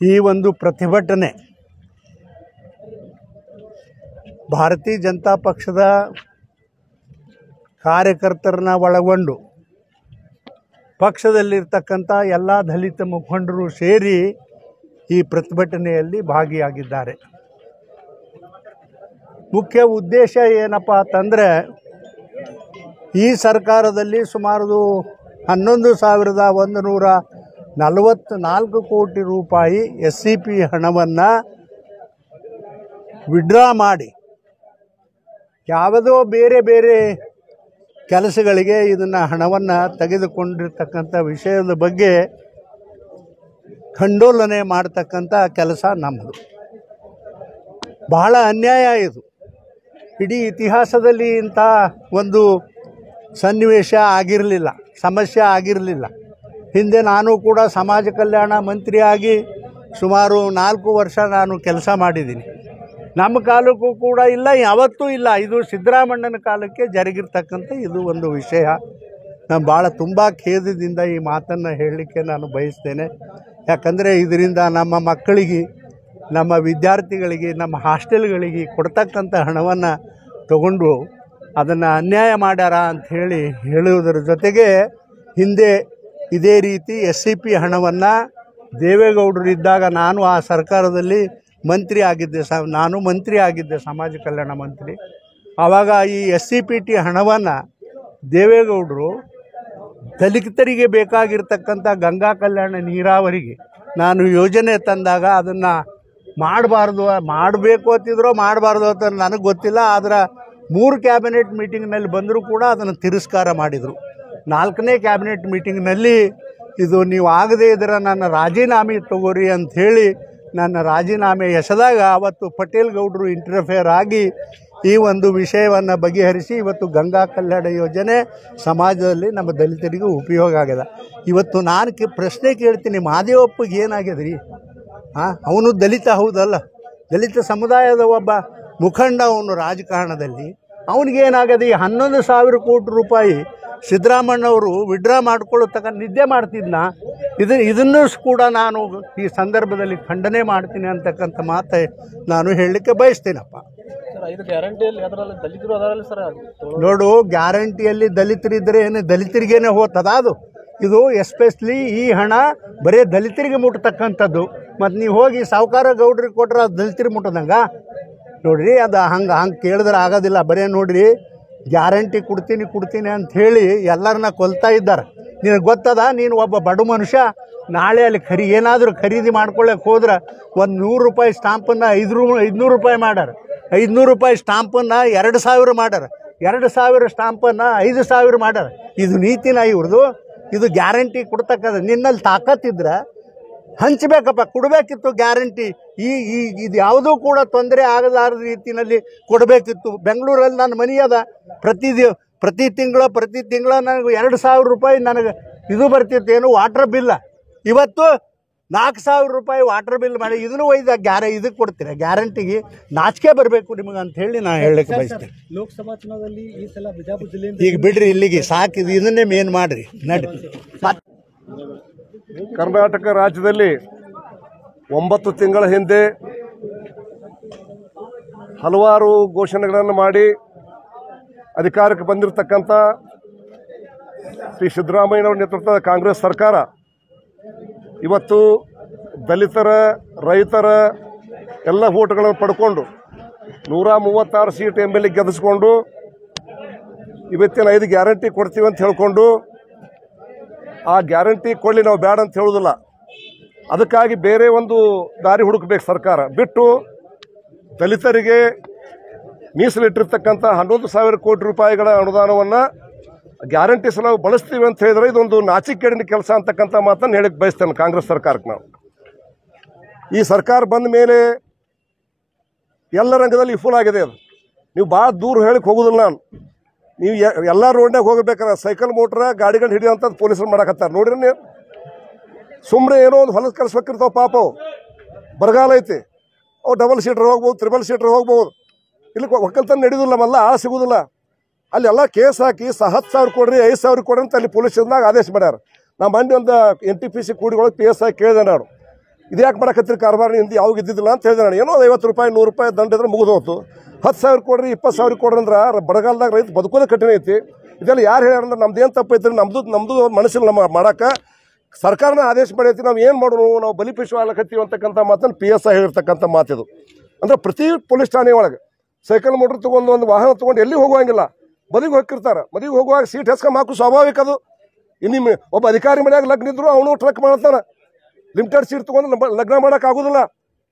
ಈ ಒಂದು ಪ್ರತಿಭಟನೆ ಭಾರತೀಯ ಜನತಾ ಪಕ್ಷದ ಕಾರ್ಯಕರ್ತರನ್ನ ಒಳಗೊಂಡು ಪಕ್ಷದಲ್ಲಿರ್ತಕ್ಕಂಥ ಎಲ್ಲ ದಲಿತ ಮುಖಂಡರು ಸೇರಿ ಈ ಪ್ರತಿಭಟನೆಯಲ್ಲಿ ಭಾಗಿಯಾಗಿದ್ದಾರೆ. ಮುಖ್ಯ ಉದ್ದೇಶ ಏನಪ್ಪ ಅಂತಂದರೆ, ಈ ಸರ್ಕಾರದಲ್ಲಿ ಸುಮಾರು 11,144 ಕೋಟಿ ರೂಪಾಯಿ SCP ಹಣವನ್ನು ವಿಡ್ರಾ ಮಾಡಿ ಯಾವುದೋ ಬೇರೆ ಬೇರೆ ಕೆಲಸಗಳಿಗೆ ಇದನ್ನು ಹಣವನ್ನು ತೆಗೆದುಕೊಂಡಿರ್ತಕ್ಕಂಥ ವಿಷಯದ ಬಗ್ಗೆ ಖಂಡೋಲನೆ ಮಾಡ್ತಕ್ಕಂಥ ಕೆಲಸ ನಮ್ಮದು. ಬಹಳ ಅನ್ಯಾಯ ಇದು. ಇಡೀ ಇತಿಹಾಸದಲ್ಲಿ ಇಂಥ ಒಂದು ಸನ್ನಿವೇಶ ಆಗಿರಲಿಲ್ಲ, ಸಮಸ್ಯೆ ಆಗಿರಲಿಲ್ಲ. ಹಿಂದೆ ನಾನು ಕೂಡ ಸಮಾಜ ಕಲ್ಯಾಣ ಮಂತ್ರಿಯಾಗಿ ಸುಮಾರು 4 ವರ್ಷ ನಾನು ಕೆಲಸ ಮಾಡಿದ್ದೀನಿ. ನಮ್ಮ ಕಾಲಕ್ಕೂ ಕೂಡ ಇಲ್ಲ, ಯಾವತ್ತೂ ಇಲ್ಲ. ಇದು ಸಿದ್ದರಾಮಣ್ಣನ ಕಾಲಕ್ಕೆ ಜರುಗಿರ್ತಕ್ಕಂಥ ಇದು ಒಂದು ವಿಷಯ. ನಾನು ಭಾಳ ತುಂಬ ಖೇದದಿಂದ ಈ ಮಾತನ್ನು ಹೇಳಲಿಕ್ಕೆ ನಾನು ಬಯಸ್ತೇನೆ. ಯಾಕಂದರೆ ಇದರಿಂದ ನಮ್ಮ ಮಕ್ಕಳಿಗೆ, ನಮ್ಮ ವಿದ್ಯಾರ್ಥಿಗಳಿಗೆ, ನಮ್ಮ ಹಾಸ್ಟೆಲ್ಗಳಿಗೆ ಕೊಡ್ತಕ್ಕಂಥ ಹಣವನ್ನು ತಗೊಂಡು ಅದನ್ನು ಅನ್ಯಾಯ ಮಾಡ್ಯಾರ ಅಂಥೇಳಿ ಹೇಳುವುದರ ಜೊತೆಗೆ, ಹಿಂದೆ ಇದೇ ರೀತಿ SCP ಹಣವನ್ನು ದೇವೇಗೌಡರು ಇದ್ದಾಗ ನಾನು ಆ ಸರ್ಕಾರದಲ್ಲಿ ಮಂತ್ರಿ ಆಗಿದ್ದೆ. ನಾನು ಮಂತ್ರಿ ಆಗಿದ್ದೆ, ಸಮಾಜ ಕಲ್ಯಾಣ ಮಂತ್ರಿ. ಆವಾಗ ಈ SCPT ಹಣವನ್ನು ದೇವೇಗೌಡರು ದಲಿತರಿಗೆ ಬೇಕಾಗಿರ್ತಕ್ಕಂಥ ಗಂಗಾ ಕಲ್ಯಾಣ ನೀರಾವರಿಗೆ ನಾನು ಯೋಜನೆ ತಂದಾಗ ಅದನ್ನು ಮಾಡಬಾರ್ದು, ಮಾಡಬೇಕು ಅಂತಿದ್ರೋ ಮಾಡಬಾರ್ದು ಅಂತ ನನಗೆ ಗೊತ್ತಿಲ್ಲ. ಆದರೆ 3 ಕ್ಯಾಬಿನೆಟ್ ಮೀಟಿಂಗ್ನಲ್ಲಿ ಬಂದರೂ ಕೂಡ ಅದನ್ನು ತಿರಸ್ಕಾರ ಮಾಡಿದರು. 4ನೇ ಕ್ಯಾಬಿನೆಟ್ ಮೀಟಿಂಗ್ನಲ್ಲಿ ಇದು ನೀವು ಆಗದೇ ಇದ್ರೆ ನನ್ನ ರಾಜೀನಾಮೆ ತಗೋರಿ ಅಂಥೇಳಿ ನನ್ನ ರಾಜೀನಾಮೆ ಎಸೆದಾಗ ಅವತ್ತು ಪಟೇಲ್ ಗೌಡರು ಇಂಟರ್ಫಿಯರ್ ಆಗಿ ಈ ಒಂದು ವಿಷಯವನ್ನು ಬಗೆಹರಿಸಿ ಇವತ್ತು ಗಂಗಾ ಕಲ್ಯಾಣ ಯೋಜನೆ ಸಮಾಜದಲ್ಲಿ ನಮ್ಮ ದಲಿತರಿಗೂ ಉಪಯೋಗ ಆಗಿದೆ. ಇವತ್ತು ನಾನು ಪ್ರಶ್ನೆ ಕೇಳ್ತೀನಿ, ಮಹದೇವಪ್ಪಗೆ ಏನಾಗಿದೆ ರೀ? ಅವನು ದಲಿತ ಹೌದಲ್ಲ, ದಲಿತ ಸಮುದಾಯದ ಒಬ್ಬ ಮುಖಂಡ ಅವನು ರಾಜಕಾರಣದಲ್ಲಿ. ಅವನಿಗೇನಾಗದೆ ಈ 11,000 ಕೋಟಿ ರೂಪಾಯಿ ಸಿದ್ದರಾಮಣ್ಣವರು ವಿಡ್ರಾ ಮಾಡ್ಕೊಳ್ಳೋತಕ್ಕ ನಿದ್ದೆ ಮಾಡ್ತಿದ್ನ. ಇದನ್ನು ಕೂಡ ನಾನು ಈ ಸಂದರ್ಭದಲ್ಲಿ ಖಂಡನೆ ಮಾಡ್ತೀನಿ ಅಂತಕ್ಕಂಥ ಮಾತು ನಾನು ಹೇಳಲಿಕ್ಕೆ ಬಯಸ್ತೀನಪ್ಪ. ನೋಡು, ಗ್ಯಾರಂಟಿಯಲ್ಲಿ ದಲಿತರಿದ್ದರೆ ಏನು ದಲಿತರಿಗೇನೆ ಹೋಗ್ತದ ಅದು? ಇದು ಎಸ್ಪೆಷಲಿ ಈ ಹಣ ಬರೀ ದಲಿತರಿಗೆ ಮುಟ್ತಕ್ಕಂಥದ್ದು. ಮತ್ತು ನೀವು ಹೋಗಿ ಸಾವುಕಾರ ಗೌಡ್ರಿಗೆ ಕೊಟ್ರೆ ಅದು ದಲಿತರಿಗೆ ಮುಟ್ಟದಂಗ ನೋಡ್ರಿ. ಅದು ಹಂಗೆ ಕೇಳಿದ್ರೆ ಆಗೋದಿಲ್ಲ. ಬರೀ ನೋಡ್ರಿ, ಗ್ಯಾರಂಟಿ ಕೊಡ್ತೀನಿ ಅಂಥೇಳಿ ಎಲ್ಲರನ್ನ ಕೊಲ್ತಾ ಇದ್ದಾರೆ. ನಿನಗೆ ಗೊತ್ತದ? ನೀನು ಒಬ್ಬ ಬಡ ಮನುಷ್ಯ, ನಾಳೆ ಅಲ್ಲಿ ಏನಾದರೂ ಖರೀದಿ ಮಾಡ್ಕೊಳ್ಳೋಕೆ ಹೋದ್ರೆ ಒಂದು 100 ರೂಪಾಯಿ ಸ್ಟಾಂಪನ್ನು 500 ರೂಪಾಯಿ ಮಾಡ್ಯಾರ. 500 ರೂಪಾಯಿ ಸ್ಟಾಂಪನ್ನು 2,000 ಮಾಡ್ಯಾರ. 2,000 ಸ್ಟಾಂಪನ್ನು 5,000 ಮಾಡ್ಯಾರ. ಇದು ನೀತಿನ ಇವ್ರದ್ದು? ಇದು ಗ್ಯಾರಂಟಿ ಕೊಡ್ತಕ್ಕಂಥ ನಿನ್ನಲ್ಲಿ ತಾಕತ್ತಿದ್ರೆ ಹಂಚಬೇಕಪ್ಪ, ಕೊಡಬೇಕಿತ್ತು ಗ್ಯಾರಂಟಿ. ಇದು ಯಾವುದೂ ಕೂಡ ತೊಂದರೆ ಆಗದಾರದ ರೀತಿಯಲ್ಲಿ ಕೊಡಬೇಕಿತ್ತು. ಬೆಂಗಳೂರಲ್ಲಿ ನನ್ನ ಮನೆ ಅದ, ಪ್ರತಿ ತಿಂಗಳ ನನಗೆ 2,000 ರೂಪಾಯಿ ನನಗೆ ಇದು ಬರ್ತಿತ್ತು, ಏನು ವಾಟ್ರ್ ಬಿಲ್ಲ. ಇವತ್ತು 4,000 ರೂಪಾಯಿ ವಾಟ್ರ್ ಬಿಲ್ ಮಾಡಿ ಇದನ್ನು ಒಯ್ದ ಇದಕ್ಕೆ ಕೊಡ್ತೀರ? ಗ್ಯಾರಂಟಿಗೆ ನಾಚಿಕೆ ಬರಬೇಕು ನಿಮಗೆ ಅಂತ ಹೇಳಿ ನಾನು ಹೇಳಕ್ಕೆ ಬಯಸ್ತೇನೆ. ಲೋಕಸಭಾ ಚುನಾವಣೆಯಲ್ಲಿ ಈ ಸಲ ಬಿಜಾಪುರ ಜಿಲ್ಲೆ ಈಗ ಬಿಡ್ರಿ, ಇಲ್ಲಿಗೆ ಸಾಕಿದು, ಇದನ್ನೇ ಮೇನ್ ಮಾಡ್ರಿ ನಡ್ರಿ. ಕರ್ನಾಟಕ ರಾಜ್ಯದಲ್ಲಿ 9 ತಿಂಗಳ ಹಿಂದೆ ಹಲವಾರು ಘೋಷಣೆಗಳನ್ನು ಮಾಡಿ ಅಧಿಕಾರಕ್ಕೆ ಬಂದಿರತಕ್ಕಂಥ ಶ್ರೀ ಸಿದ್ದರಾಮಯ್ಯನವರ ನೇತೃತ್ವದ ಕಾಂಗ್ರೆಸ್ ಸರ್ಕಾರ ಇವತ್ತು ದಲಿತರ, ರೈತರ ಎಲ್ಲ ವೋಟ್ಗಳನ್ನು ಪಡ್ಕೊಂಡು 136 ಸೀಟ್ MLA ಗೆಲ್ಲಿಸ್ಕೊಂಡು ಇವತ್ತಿನ 5 ಗ್ಯಾರಂಟಿ ಕೊಡ್ತೀವಿ ಅಂತ ಹೇಳ್ಕೊಂಡು, ಆ ಗ್ಯಾರಂಟಿ ಕೊಡಲಿ, ನಾವು ಬೇಡ ಅಂತ ಹೇಳೋದಿಲ್ಲ. ಅದಕ್ಕಾಗಿ ಬೇರೆ ಒಂದು ದಾರಿ ಹುಡುಕಬೇಕು ಸರ್ಕಾರ. ಬಿಟ್ಟು ದಲಿತರಿಗೆ ಮೀಸಲಿಟ್ಟಿರ್ತಕ್ಕಂಥ 11,000 ಕೋಟಿ ರೂಪಾಯಿಗಳ ಅನುದಾನವನ್ನು ಗ್ಯಾರಂಟಿ ಸಲ ಬಳಸ್ತೀವಿ ಅಂತ ಹೇಳಿದ್ರೆ ಇದೊಂದು ನಾಚಿಕೆಗೇಡಿನ ಕೆಲಸ ಅಂತಕ್ಕಂಥ ಮಾತನ್ನು ಹೇಳಕ್ಕೆ ಬಯಸ್ತೇನೆ ಕಾಂಗ್ರೆಸ್ ಸರ್ಕಾರಕ್ಕೆ. ನಾವು ಈ ಸರ್ಕಾರ ಬಂದ ಮೇಲೆ ಎಲ್ಲ ರಂಗದಲ್ಲಿ ವಿಫಲ ಆಗಿದೆ. ಅದು ನೀವು ಭಾಳ ದೂರ ಹೇಳಕ್ಕೆ ಹೋಗೋದಿಲ್ಲ. ನಾನು ನೀವು ಎಲ್ಲ ರೋಡ್ನಾಗ ಹೋಗಬೇಕಾದ್ರೆ ಸೈಕಲ್ ಮೋಟ್ರ ಗಾಡಿಗಳು ಹಿಡಿಯೋಂಥದ್ದು ಪೊಲೀಸರು ಮಾಡಕತ್ತಾರೆ ನೋಡ್ರಿ. ನೀವು ಸುಮ್ಮನೆ ಏನೋ ಒಂದು ಹೊಲದ ಕಲಿಸ್ಬೇಕಿರ್ತಾವೆ ಪಾಪ. ಅವು ಬರಗಾಲ ಐತಿ, ಅವು 2 ಸೀಟರ್ ಹೋಗ್ಬೋದು, 3 ಸೀಟರ್ ಹೋಗ್ಬೋದು. ಇಲ್ಲಿ ಒಕ್ಕಲ್ತನ ನಡೆಯೋದಿಲ್ಲ, ಮಲ್ಲ ಆಳ ಸಿಗೋದಿಲ್ಲ. ಅಲ್ಲೆಲ್ಲ ಕೇಸ್ ಹಾಕಿ 10,000 ಕೊಡ್ರಿ, 5,000 ಕೊಡ್ರಿ ಅಂತ ಅಲ್ಲಿ ಪೊಲೀಸ್ ಆದೇಶ ಮಾಡ್ಯಾರ. ನಾ ಮಂದಿ ಒಂದು NTPC ಕೂಡಿಗಳಿಗೆ PSI ಕೇಳಿದೆ. ನಾನು ಇದ್ಯಾಕೆ ಮಾಡಕತ್ತೀರಿ ಕಾರ್ಬಾರ್ ಹಿಂದೆ ಯಾವಾಗ ಇದ್ದಿದ್ದಿಲ್ಲ ಅಂತ ಹೇಳಿದೆ ನಾನು. ಏನೋ 50 ರೂಪಾಯಿ 100 ರೂಪಾಯಿ ದಂಡ ಇದ್ರೆ ಮುಗಿದು ಹೋಯ್ತು. 10,000 ಕೊಡ್ರಿ 20,000 ಕೊಡ್ರಿ ಅಂದ್ರೆ ಬರಗಾಲದಾಗ ರೈತ ಬದುಕೋದೇ ಕಠಿಣ ಐತಿ. ಇದೆಲ್ಲ ಯಾರು ಹೇಳ್ಯಾರಂದ್ರೆ ನಮ್ದೇನು ತಪ್ಪೈತ್ರಿ, ನಮ್ಮದು ಮನಸ್ಸಿಲ್ಲ ನಮ್ಮ ಮಾಡೋಕೆ ಸರ್ಕಾರನ ಆದೇಶ ಮಾಡೈತಿ. ನಾವು ಏನು ಮಾಡೋಣ, ನಾವು ಬಲಿಪಶು ಆಗ್ಲಕತ್ತೀವಿ ಅಂತಕ್ಕಂಥ ಮಾತನ್ನು PSI ಹೇಳಿರ್ತಕ್ಕಂಥ ಮಾತಿದು. ಅಂದರೆ ಪ್ರತಿ ಪೊಲೀಸ್ ಠಾಣೆ ಒಳಗೆ ಸೈಕಲ್ ಮೋಟ್ರ್ ತೊಗೊಂಡು ಒಂದು ವಾಹನ ತೊಗೊಂಡು ಎಲ್ಲಿ ಹೋಗುವಂಗಿಲ್ಲ, ಮದುವೆಗೆ ಹೋಗಿರ್ತಾರೆ. ಮದುವೆಗೆ ಹೋಗುವಾಗ ಸೀಟ್ ಹೆಸ್ಕೊಂಡು ಹಾಕು ಸ್ವಾಭಾವಿಕ ಅದು. ಇನ್ನು ಒಬ್ಬ ಅಧಿಕಾರಿ ಮನೆಯಾಗ ಲಗ್ನ ಇದ್ರು ಅವನು ಟ್ರಕ್ ಮಾಡ್ತಾನೆ. ಲಿಮಿಟೆಡ್ ಸೀಟ್ ತೊಗೊಂಡು ಲಗ್ನ ಮಾಡೋಕೆ ಆಗೋದಿಲ್ಲ.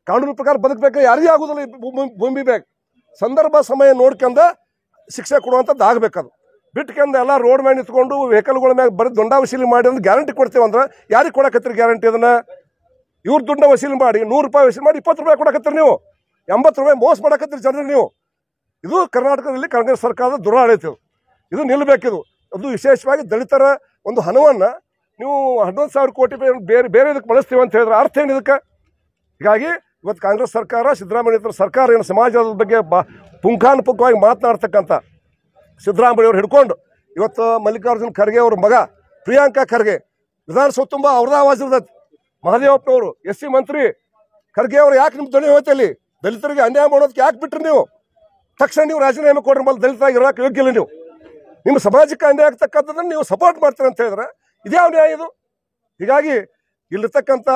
ಕಾನೂನು ಪ್ರಕಾರ ಬದುಕಬೇಕು, ಯಾರಿಗೂ ಆಗೋದಿಲ್ಲ. ಭೂಮಿ ಬೇಕು, ಸಂದರ್ಭ ಸಮಯ ನೋಡ್ಕೊಂಡು ಶಿಕ್ಷೆ ಕೊಡುವಂಥದ್ದು ಆಗಬೇಕದು. ಬಿಟ್ಕೊಂಡು ಎಲ್ಲ ರೋಡ್ ಮ್ಯಾಗ ನಿಂತ್ಕೊಂಡು ವೆಹಿಕಲ್ಗಳ ಮ್ಯಾಗ ಬರೀ ದುಂಡ ವಸೂಲಿ ಮಾಡಿ ಅಂದ್ರೆ ಗ್ಯಾರಂಟಿ ಕೊಡ್ತೇವೆ ಅಂದ್ರೆ ಯಾರಿಗೆ ಕೊಡಕತ್ತೀರಿ ಗ್ಯಾರಂಟಿ? ಅದನ್ನು ಇವ್ರು ದುಂಡ ವಸೂಲಿ ಮಾಡಿ 100 ರೂಪಾಯಿ ವಸೂಲಿ ಮಾಡಿ 20 ರೂಪಾಯಿ ಕೊಡಕತ್ತೀರಿ ನೀವು. 80 ರೂಪಾಯಿ ಮೋಸ ಮಾಡಕತ್ತೀರಿ ಜನರಿಗೆ ನೀವು. ಇದು ಕರ್ನಾಟಕದಲ್ಲಿ ಕಾಂಗ್ರೆಸ್ ಸರ್ಕಾರದ ದುರಾಡಳಿತ. ಇದು ನಿಲ್ಲಬೇಕಿದು. ಅದು ವಿಶೇಷವಾಗಿ ದಲಿತರ ಒಂದು ಹಣವನ್ನು ನೀವು 11,000 ಕೋಟಿ ಬೇರೆ ಇದಕ್ಕೆ ಬಳಸ್ತೀವಿ ಅಂತ ಹೇಳಿದ್ರೆ ಅರ್ಥ ಏನು ಇದಕ್ಕೆ? ಹೀಗಾಗಿ ಇವತ್ತು ಕಾಂಗ್ರೆಸ್ ಸರ್ಕಾರ, ಸಿದ್ದರಾಮಯ್ಯ ಸರ್ಕಾರ ಏನು ಸಮಾಜದ ಬಗ್ಗೆ ಪುಂಖಾನುಪುಂಖವಾಗಿ ಮಾತನಾಡ್ತಕ್ಕಂಥ ಸಿದ್ದರಾಮಯ್ಯವ್ರು ಹಿಡ್ಕೊಂಡು ಇವತ್ತು ಮಲ್ಲಿಕಾರ್ಜುನ್ ಖರ್ಗೆ ಅವ್ರ ಮಗ ಪ್ರಿಯಾಂಕಾ ಖರ್ಗೆ ವಿಧಾನಸೌಧ ತುಂಬ ಅವ್ರದ್ದು ಆವಾಜ್ ಇರ್ತೈತಿ. ಮಹದೇವಪ್ಪನವರು SC ಮಂತ್ರಿ ಖರ್ಗೆ ಅವರು ಯಾಕೆ ನಿಮ್ಮ ಧ್ವನಿ ಹೋಯ್ತು? ಅಲ್ಲಿ ದಲಿತರಿಗೆ ಅನ್ಯಾಯ ಮಾಡೋದಕ್ಕೆ ಯಾಕೆ ಬಿಟ್ರಿ ನೀವು? ತಕ್ಷಣ ನೀವು ರಾಜೀನಾಮೆ ಕೊಡ್ರಿ, ಮೇಲೆ ದಲಿತರಾಗಿ ಇರೋಕೆ ಯೋಗ್ಯ ಇಲ್ಲ ನೀವು. ನಿಮ್ಮ ಸಮಾಜಕ್ಕೆ ಅನ್ಯಾಯ ಆಗ್ತಕ್ಕಂಥದ್ದನ್ನು ನೀವು ಸಪೋರ್ಟ್ ಮಾಡ್ತೀರಿ ಅಂತ ಹೇಳಿದ್ರೆ ಇದ್ಯಾವ ನ್ಯಾಯ ಇದು? ಹೀಗಾಗಿ ಇಲ್ಲಿರ್ತಕ್ಕಂಥ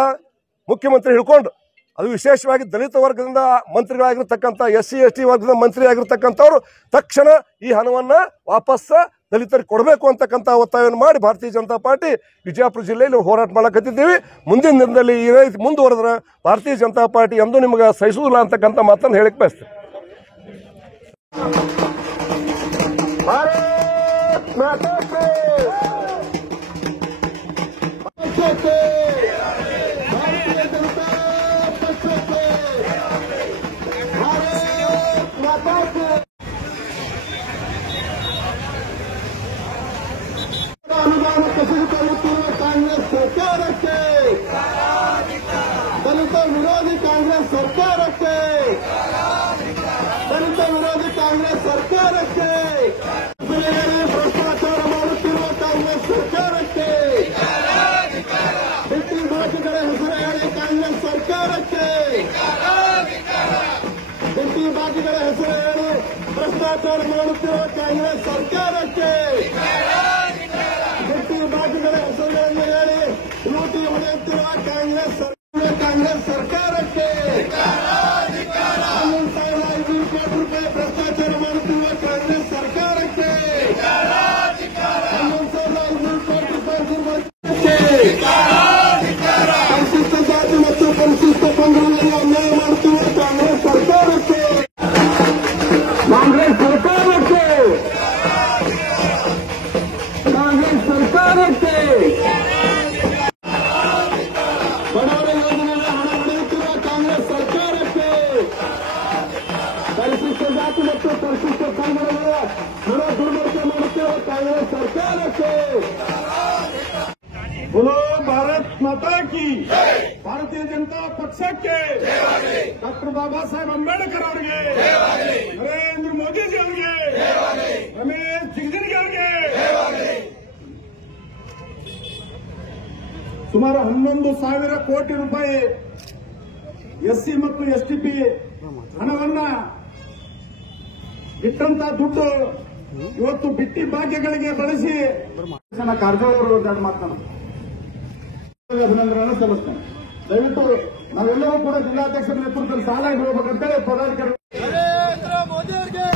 ಮುಖ್ಯಮಂತ್ರಿ ಹಿಡ್ಕೊಂಡು ಅದು ವಿಶೇಷವಾಗಿ ದಲಿತ ವರ್ಗದಿಂದ ಮಂತ್ರಿಗಳಾಗಿರ್ತಕ್ಕಂಥ SC ST ವರ್ಗದ ಮಂತ್ರಿ ಆಗಿರ್ತಕ್ಕಂಥವ್ರು ತಕ್ಷಣ ಈ ಹಣವನ್ನು ವಾಪಸ್ ದಲಿತರಿಗೆ ಕೊಡಬೇಕು ಅಂತಕ್ಕಂಥ ಒತ್ತಾಯವನ್ನು ಮಾಡಿ ಭಾರತೀಯ ಜನತಾ ಪಾರ್ಟಿ ವಿಜಯಪುರ ಜಿಲ್ಲೆಯಲ್ಲಿ ಹೋರಾಟ ಮಾಡಕತ್ತಿದ್ದೀವಿ. ಮುಂದಿನ ದಿನದಲ್ಲಿ ಈ ರೀತಿ ಮುಂದುವರೆದ್ರೆ ಭಾರತೀಯ ಜನತಾ ಪಾರ್ಟಿ ಎಂದೂ ನಿಮಗೆ ಸಹಿಸುವುದಿಲ್ಲ ಅಂತಕ್ಕಂಥ ಮಾತನ್ನು ಹೇಳಿಕ್ಕೆ ಬಯಸ್ತೇವೆ. ಅನುದಾನ ಕಸಿದುಕೊಳ್ಳುತ್ತಿರುವ ಕಾಂಗ್ರೆಸ್ ಸರ್ಕಾರಕ್ಕೆ, ದಲಿತ ವಿರೋಧಿ ಕಾಂಗ್ರೆಸ್ ಸರ್ಕಾರಕ್ಕೆ, ದಲಿತ ವಿರೋಧಿ ಕಾಂಗ್ರೆಸ್ ಸರ್ಕಾರಕ್ಕೆ, ಭ್ರಷ್ಟಾಚಾರ ಮಾಡುತ್ತಿರುವ ಕಾಂಗ್ರೆಸ್ ಸರ್ಕಾರಕ್ಕೆ, ಬಿಟ್ಟಿ ಬಾಕಿಗಳ ಹೆಸರು ಹೇಳಿ ಕಾಂಗ್ರೆಸ್ ಸರ್ಕಾರಕ್ಕೆ, ಬಿಟ್ಟಿ ಬಾಕಿಗಳ ಹೆಸರು ಹೇಳಿ ಭ್ರಷ್ಟಾಚಾರ ಮಾಡುತ್ತಿರುವ ಕಾಂಗ್ರೆಸ್ ಸರ್ಕಾರಕ್ಕೆ, ಬಿಟ್ಟಿ ಬಾಕಿಗಳ ಹೆಸರುಗಳನ್ನು ಹೇಳಿ ಲೂಟಿ ಹೊಡೆಯುತ್ತಿರುವ ಕಾಂಗ್ರೆಸ್ ಸರ್ಕಾರಕ್ಕೆ, 11,500 ಕೋಟಿ ರೂಪಾಯಿ ಭ್ರಷ್ಟಾಚಾರ ಮಾಡುತ್ತಿರುವ ಕಾಂಗ್ರೆಸ್ ಸರ್ಕಾರಕ್ಕೆ, 11,500 ಕೋಟಿ ರೂಪಾಯಿ ಪರಿಶಿಷ್ಟ ಜಾತಿ ಮತ್ತು ಪರಿಶಿಷ್ಟ ಪಂಗಡಗಳಲ್ಲಿ ಅನ್ಯಾಯ ಮಾಡುತ್ತಿರುವ ಕಾಂಗ್ರೆಸ್ ಸರ್ಕಾರಕ್ಕೆ, ಕಾಂಗ್ರೆಸ್ ಸರ್ಕಾರಕ್ಕೆ, ಕಾಂಗ್ರೆಸ್ ಸರ್ಕಾರಕ್ಕೆ, ಬಡವರ ಯೋಜನೆಗಳ ಹಣ ಪಡೆಯುತ್ತಿರುವ ಕಾಂಗ್ರೆಸ್ ಸರ್ಕಾರಕ್ಕೆ, ಪರಿಶಿಷ್ಟ ಜಾತಿ ಮತ್ತು ಪರಿಶಿಷ್ಟ ಪಂಗಡಗಳ ಹಣ ದುರ್ಬಳಕೆ ಮಾಡುತ್ತಿರುವ ಕಾಂಗ್ರೆಸ್ ಸರ್ಕಾರಕ್ಕೆ, बोलो भारत माता की, ಭಾರತೀಯ ಜನತಾ ಪಕ್ಷಕ್ಕೆ, ಡಾಕ್ಟರ್ ಬಾಬಾ ಸಾಹೇಬ್ ಅಂಬೇಡ್ಕರ್ ಅವರಿಗೆ, ನರೇಂದ್ರ ಮೋದಿಜಿ ಅವರಿಗೆ, ರಮೇಶ್ ಜಿಗಜಿಣಗಿ ಅವರಿಗೆ, ಸುಮಾರು 11,000 ಕೋಟಿ ರೂಪಾಯಿ SC ಮತ್ತು STP ಹಣವನ್ನ ಇಟ್ಟಂತ ದುಡ್ಡು ಇವತ್ತು ಬಿಟ್ಟಿ ಭಾಗ್ಯಗಳಿಗೆ ಬಳಸಿ ಕಾರಜೋಳ ಅವರು ಎರಡು ಮಾತನಾಡ ಅಭಿನಂದನೆ ಸಲ್ಲಿಸ್ತೇನೆ. ದಯವಿಟ್ಟು ನಾವೆಲ್ಲರೂ ಕೂಡ ಜಿಲ್ಲಾಧ್ಯಕ್ಷರ ನೇತೃತ್ವದಲ್ಲಿ ಸಾಲಾಗಿ ಹೋಗಬೇಕಂತೇಳಿ ಪದಾಧಿಕಾರಿ ನರೇಂದ್ರ ಮೋದಿ ಅವರಿಗೆ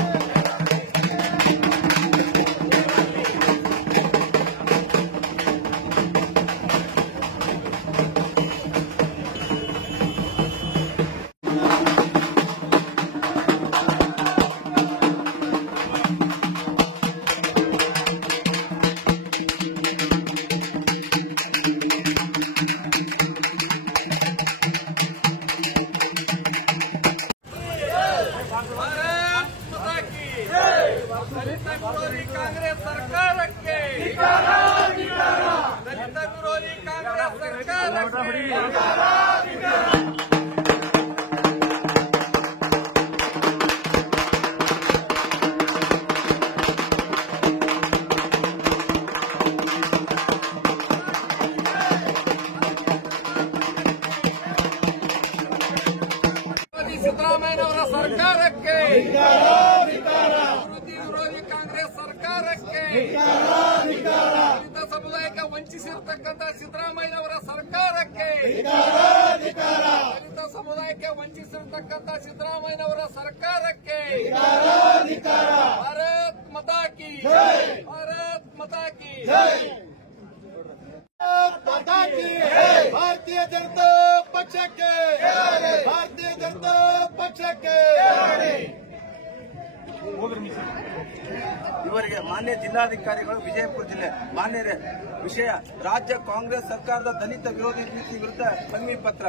ಸಿದ್ದರಾಮಯ್ಯನವರ ಸರ್ಕಾರಕ್ಕೆ, ಅಭಿವೃದ್ಧಿ ವಿರೋಧಿ ಕಾಂಗ್ರೆಸ್ ಸರ್ಕಾರಕ್ಕೆ, ದಲಿತ ಸಮುದಾಯಕ್ಕೆ ವಂಚಿಸಿರ್ತಕ್ಕಂಥ ಸಿದ್ದರಾಮಯ್ಯನವರ ಸರ್ಕಾರಕ್ಕೆ, ದಲಿತ ಸಮುದಾಯಕ್ಕೆ ವಂಚಿಸಿರ್ತಕ್ಕಂಥ ಸಿದ್ದರಾಮಯ್ಯನವರ ಸರ್ಕಾರಕ್ಕೆ ಭಾರತ್ ಮಾತಾ ಕಿ ಜೈ, ಭಾರತ್ ಮಾತಾ ಕಿ ಜೈ, ಮಾತಾ ಕಿ ಭಾರತೀಯ ಜನತಾ ಪಕ್ಷಕ್ಕೆ, ಭಾರತೀಯ ಜನತಾ ಪಕ್ಷಕ್ಕೆ. ಇವರಿಗೆ ಮಾನ್ಯ ಜಿಲ್ಲಾಧಿಕಾರಿಗಳು ವಿಜಯಪುರ ಜಿಲ್ಲೆ ಮಾನ್ಯರೇ, ವಿಷಯ ರಾಜ್ಯ ಕಾಂಗ್ರೆಸ್ ಸರ್ಕಾರದ ದಲಿತ ವಿರೋಧಿ ನೀತಿ ವಿರುದ್ಧ ಮನವಿ ಪತ್ರ.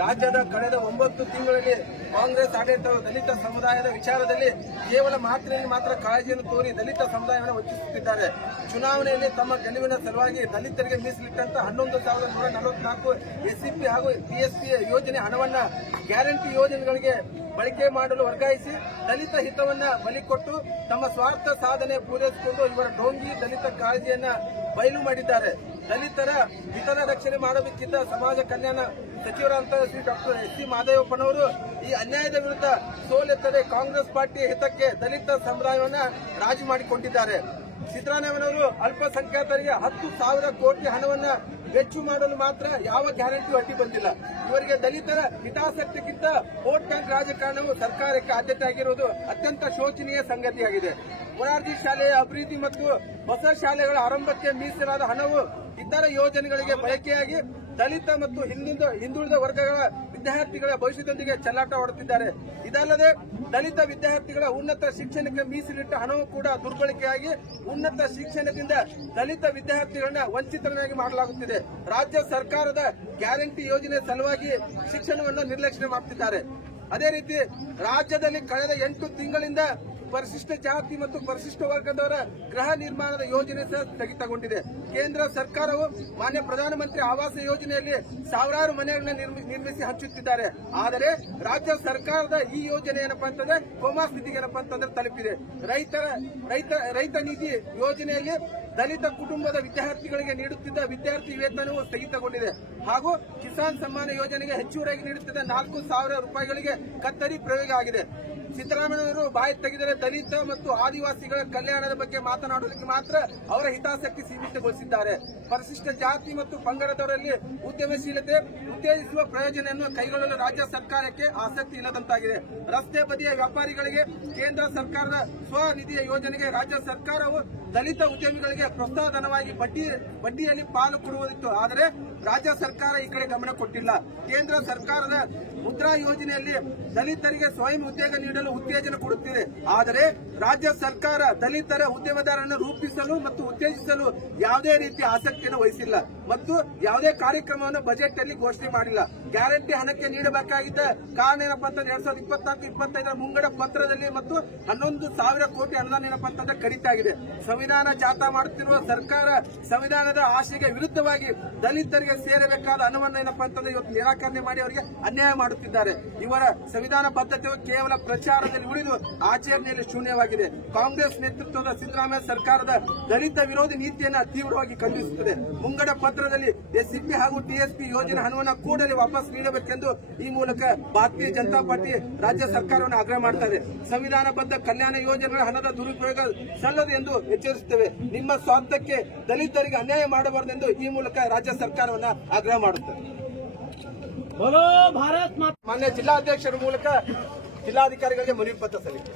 ರಾಜ್ಯದ ಕಳೆದ 9 ತಿಂಗಳಲ್ಲಿ ಕಾಂಗ್ರೆಸ್ ಆಡಳಿತವು ದಲಿತ ಸಮುದಾಯದ ವಿಚಾರದಲ್ಲಿ ಕೇವಲ ಮಾತಿನಲ್ಲಿ ಮಾತ್ರ ಕಾಳಜಿಯನ್ನು ತೋರಿ ದಲಿತ ಸಮುದಾಯವನ್ನು ವಂಚಿಸುತ್ತಿದ್ದಾರೆ. ಚುನಾವಣೆಯಲ್ಲಿ ತಮ್ಮ ಗೆಲುವಿನ ಸಲುವಾಗಿ ದಲಿತರಿಗೆ ಮೀಸಲಿಟ್ಟಂತ 11,144 ಎಸ್ಸಿಪಿ ಹಾಗೂ ಪಿಎಸ್ಪಿ ಯೋಜನೆ ಹಣವನ್ನ ಗ್ಯಾರಂಟಿ ಯೋಜನೆಗಳಿಗೆ ಬಳಕೆ ಮಾಡಲು ವರ್ಗಾಯಿಸಿ ದಲಿತ ಹಿತವನ್ನ ಬಲಿಕೊಟ್ಟು ತಮ್ಮ ಸ್ವಾರ್ಥ ಸಾಧನೆ ಪೂರೈಸಿಕೊಂಡು ಇವರ ಡೋಂಗಿ ದಲಿತ ಕಾಳಜಿಯನ್ನ ಬಯಲು ಮಾಡಿದ್ದಾರೆ. ದಲಿತರ ಹಿತದ ರಕ್ಷಣೆ ಮಾಡಬೇಕಿದ್ದ ಸಮಾಜ ಕಲ್ಯಾಣ ಸಚಿವರಾದಂತಹ ಶ್ರೀ ಡಾಕ್ಟರ್ ಎಸ್ ಸಿ ಮಹದೇವಪ್ಪನವರು ಈ ಅನ್ಯಾಯದ ವಿರುದ್ಧ ಸೋಲೆತ್ತದೆ ಕಾಂಗ್ರೆಸ್ ಪಾರ್ಟಿಯ ಹಿತಕ್ಕೆ ದಲಿತ ಸಮುದಾಯವನ್ನ ರಾಜಿ ಮಾಡಿಕೊಂಡಿದ್ದಾರೆ. ಸಿದ್ದರಾಮಯ್ಯನವರು ಅಲ್ಪಸಂಖ್ಯಾತರಿಗೆ 10,000 ಕೋಟಿ ಹಣವನ್ನ ವೆಚ್ಚ ಮಾಡಲು ಮಾತ್ರ ಯಾವ ಗ್ಯಾರಂಟಿಯೂ ಅಡ್ಡಿ ಬಂದಿಲ್ಲ. ಇವರಿಗೆ ದಲಿತರ ಹಿತಾಸಕ್ತಿಗಿಂತ ವೋಟ್ ಬ್ಯಾಂಕ್ ರಾಜಕಾರಣವು ಸರ್ಕಾರಕ್ಕೆ ಆದ್ಯತೆ ಆಗಿರುವುದು ಅತ್ಯಂತ ಶೋಚನೀಯ ಸಂಗತಿಯಾಗಿದೆ. ಮೊರಾರ್ಜಿ ಶಾಲೆಯ ಅಭಿವೃದ್ಧಿ ಮತ್ತು ಹೊಸ ಶಾಲೆಗಳ ಆರಂಭಕ್ಕೆ ಮೀಸಲಾದ ಹಣವು ಇತರ ಯೋಜನೆಗಳಿಗೆ ಬಳಕೆಯಾಗಿ ದಲಿತ ಮತ್ತು ಹಿಂದುಳಿದ ವರ್ಗಗಳ ವಿದ್ಯಾರ್ಥಿಗಳ ಭವಿಷ್ಯದೊಂದಿಗೆ ಚೆಲ್ಲಾಟ ಆಡುತ್ತಿದ್ದಾರೆ. ಇದಲ್ಲದೆ ದಲಿತ ವಿದ್ಯಾರ್ಥಿಗಳ ಉನ್ನತ ಶಿಕ್ಷಣಕ್ಕೆ ಮೀಸಲಿಟ್ಟ ಹಣವು ಕೂಡ ದುರ್ಬಳಕೆಯಾಗಿ ಉನ್ನತ ಶಿಕ್ಷಣದಿಂದ ದಲಿತ ವಿದ್ಯಾರ್ಥಿಗಳನ್ನ ವಂಚಿತರನ್ನಾಗಿ ಮಾಡಲಾಗುತ್ತಿದೆ. ರಾಜ್ಯ ಸರ್ಕಾರದ ಗ್ಯಾರಂಟಿ ಯೋಜನೆ ಸಲುವಾಗಿ ಶಿಕ್ಷಣವನ್ನು ನಿರ್ಲಕ್ಷ್ಯ ಮಾಡುತ್ತಿದ್ದಾರೆ. ಅದೇ ರೀತಿ ರಾಜ್ಯದಲ್ಲಿ ಕಳೆದ 8 ತಿಂಗಳಿಂದ ಪರಿಶಿಷ್ಟ ಜಾತಿ ಮತ್ತು ಪರಿಶಿಷ್ಟ ವರ್ಗದವರ ಗೃಹ ನಿರ್ಮಾಣದ ಯೋಜನೆ ಸಹ ಸ್ಥಗಿತಗೊಂಡಿದೆ. ಕೇಂದ್ರ ಸರ್ಕಾರವು ಮಾನ್ಯ ಪ್ರಧಾನಮಂತ್ರಿ ಆವಾಸ ಯೋಜನೆಯಲ್ಲಿ ಸಾವಿರಾರು ಮನೆಗಳನ್ನ ನಿರ್ಮಿಸಿ ಹಂಚುತ್ತಿದ್ದಾರೆ. ಆದರೆ ರಾಜ್ಯ ಸರ್ಕಾರದ ಈ ಯೋಜನೆ ಏನಪ್ಪಾ ಅಂತಂದ್ರೆ ಕೋಮಾ ಸ್ಥಿತಿಗೆ ಏನಪ್ಪಾ ಅಂತಂದ್ರೆ ತಲುಪಿದೆ. ರೈತ ನಿಧಿ ಯೋಜನೆಯಲ್ಲಿ ದಲಿತ ಕುಟುಂಬದ ವಿದ್ಯಾರ್ಥಿಗಳಿಗೆ ನೀಡುತ್ತಿದ್ದ ವಿದ್ಯಾರ್ಥಿ ವೇತನವು ಸ್ಥಗಿತಗೊಂಡಿದೆ ಹಾಗೂ ಕಿಸಾನ್ ಸಮ್ಮಾನ ಯೋಜನೆಗೆ ಹೆಚ್ಚುವರಿಯಾಗಿ ನೀಡುತ್ತಿದ್ದ 4,000 ರೂಪಾಯಿಗಳಿಗೆ ಕತ್ತರಿ ಪ್ರಯೋಗ ಆಗಿದೆ. ಸಿದ್ದರಾಮಯ್ಯವರು ಬಾಯಿ ತೆಗೆದರೆ ದಲಿತ ಮತ್ತು ಆದಿವಾಸಿಗಳ ಕಲ್ಯಾಣದ ಬಗ್ಗೆ ಮಾತನಾಡುವುದಕ್ಕೆ ಮಾತ್ರ ಅವರ ಹಿತಾಸಕ್ತಿ ಸೀಮಿತಗೊಳಿಸಿದ್ದಾರೆ. ಪರಿಶಿಷ್ಟ ಜಾತಿ ಮತ್ತು ಪಂಗಡದವರಲ್ಲಿ ಉದ್ಯಮಶೀಲತೆ ಉತ್ತೇಜಿಸುವ ಪ್ರಯೋಜನೆಯನ್ನು ಕೈಗೊಳ್ಳಲು ರಾಜ್ಯ ಸರ್ಕಾರಕ್ಕೆ ಆಸಕ್ತಿ ಇಲ್ಲದಂತಾಗಿದೆ. ರಸ್ತೆ ಬದಿಯ ವ್ಯಾಪಾರಿಗಳಿಗೆ ಕೇಂದ್ರ ಸರ್ಕಾರದ ಸ್ವನಿಧಿಯ ಯೋಜನೆಗೆ ರಾಜ್ಯ ಸರ್ಕಾರವು ದಲಿತ ಉದ್ಯಮಿಗಳಿಗೆ ಪ್ರೋತ್ಸಾಹಧನವಾಗಿ ಬಡ್ಡಿಯಲ್ಲಿ ಪಾಲು ಕೊಡುವುದಿತ್ತು. ಆದರೆ ರಾಜ್ಯ ಸರ್ಕಾರ ಈ ಕಡೆ ಗಮನ ಕೊಟ್ಟಿಲ್ಲ. ಕೇಂದ್ರ ಸರ್ಕಾರದ ಮುದ್ರಾ ಯೋಜನೆಯಲ್ಲಿ ದಲಿತರಿಗೆ ಸ್ವಯಂ ಉದ್ಯೋಗ ನೀಡಲು ಉತ್ತೇಜನ ಕೊಡುತ್ತಿದೆ. ಆದರೆ ರಾಜ್ಯ ಸರ್ಕಾರ ದಲಿತರ ಉದ್ಯಮದಾರರನ್ನು ರೂಪಿಸಲು ಮತ್ತು ಉತ್ತೇಜಿಸಲು ಯಾವುದೇ ರೀತಿಯ ಆಸಕ್ತಿಯನ್ನು ವಹಿಸಿಲ್ಲ ಮತ್ತು ಯಾವುದೇ ಕಾರ್ಯಕ್ರಮವನ್ನು ಬಜೆಟ್ ಅಲ್ಲಿ ಘೋಷಣೆ ಮಾಡಿಲ್ಲ. ಗ್ಯಾರಂಟಿ ಹಣಕ್ಕೆ ನೀಡಬೇಕಾಗಿದ್ದ ಕಾರಣ ಏನಪ್ಪಾ ಅಂತಂದ್ರೆ 2024-25 ಮುಂಗಡ ಪತ್ರದಲ್ಲಿ ಮತ್ತು 11,000 ಕೋಟಿ ಅನುದಾನ ಏನಪ್ಪಾ ಅಂತಂದ್ರೆ ಕಡಿತ ಆಗಿದೆ. ಸಂವಿಧಾನ ಜಾಥಾ ಮಾಡುತ್ತಿರುವ ಸರ್ಕಾರ ಸಂವಿಧಾನದ ಆಶೆಗೆ ವಿರುದ್ಧವಾಗಿ ದಲಿತರಿಗೆ ಸೇರಬೇಕಾದ ಹಣವನ್ನು ಏನಪ್ಪಾ ಅಂತಂದ್ರೆ ಇವತ್ತು ನಿರಾಕರಣೆ ಮಾಡಿ ಅವರಿಗೆ ಅನ್ಯಾಯ ಮಾಡುತ್ತಿದ್ದಾರೆ. ಇವರ ಸಂವಿಧಾನ ಬದ್ಧತೆ ಕೇವಲ ಪ್ರಚಾರದಲ್ಲಿ ಉಳಿದು ಆಚರಣೆಯಲ್ಲಿ ಶೂನ್ಯವಾಗಿದೆ. ಕಾಂಗ್ರೆಸ್ ನೇತೃತ್ವದ ಸಿದ್ದರಾಮಯ್ಯ ಸರ್ಕಾರದ ದಲಿತ ವಿರೋಧಿ ನೀತಿಯನ್ನು ತೀವ್ರವಾಗಿ ಖಂಡಿಸುತ್ತದೆ. ಮುಂಗಡ ಪತ್ರದಲ್ಲಿ ಎಸ್ಸಿಪಿ ಹಾಗೂ ಟಿಎಸ್ಪಿ ಯೋಜನೆ ಹಣವನ್ನು ಕೂಡಲೇ ವಾಪಸ್ ನೀಡಬೇಕೆಂದು ಈ ಮೂಲಕ ಭಾರತೀಯ ಜನತಾ ಪಾರ್ಟಿ ರಾಜ್ಯ ಸರ್ಕಾರವನ್ನು ಆಗ್ರಹ ಮಾಡುತ್ತದೆ. ಸಂವಿಧಾನಬದ್ಧ ಕಲ್ಯಾಣ ಯೋಜನೆಗಳ ಹಣದ ದುರುಪಯೋಗ ಸಲ್ಲದು ಎಂದು ಎಚ್ಚರಿಸುತ್ತೇವೆ. ನಿಮ್ಮ ಸ್ವಾರ್ಥಕ್ಕೆ ದಲಿತರಿಗೆ ಅನ್ಯಾಯ ಮಾಡಬಾರದೆಂದು ಈ ಮೂಲಕ ರಾಜ್ಯ ಸರ್ಕಾರವನ್ನು ಆಗ್ರಹ ಮಾಡುತ್ತದೆ. ಮಾನ್ಯ ಜಿಲ್ಲಾಧ್ಯಕ್ಷರ ಮೂಲಕ ಜಿಲ್ಲಾಧಿಕಾರಿಗಳಿಗೆ ಮನವಿ ಪತ್ರ ಸಲ್ಲಿಕೆ.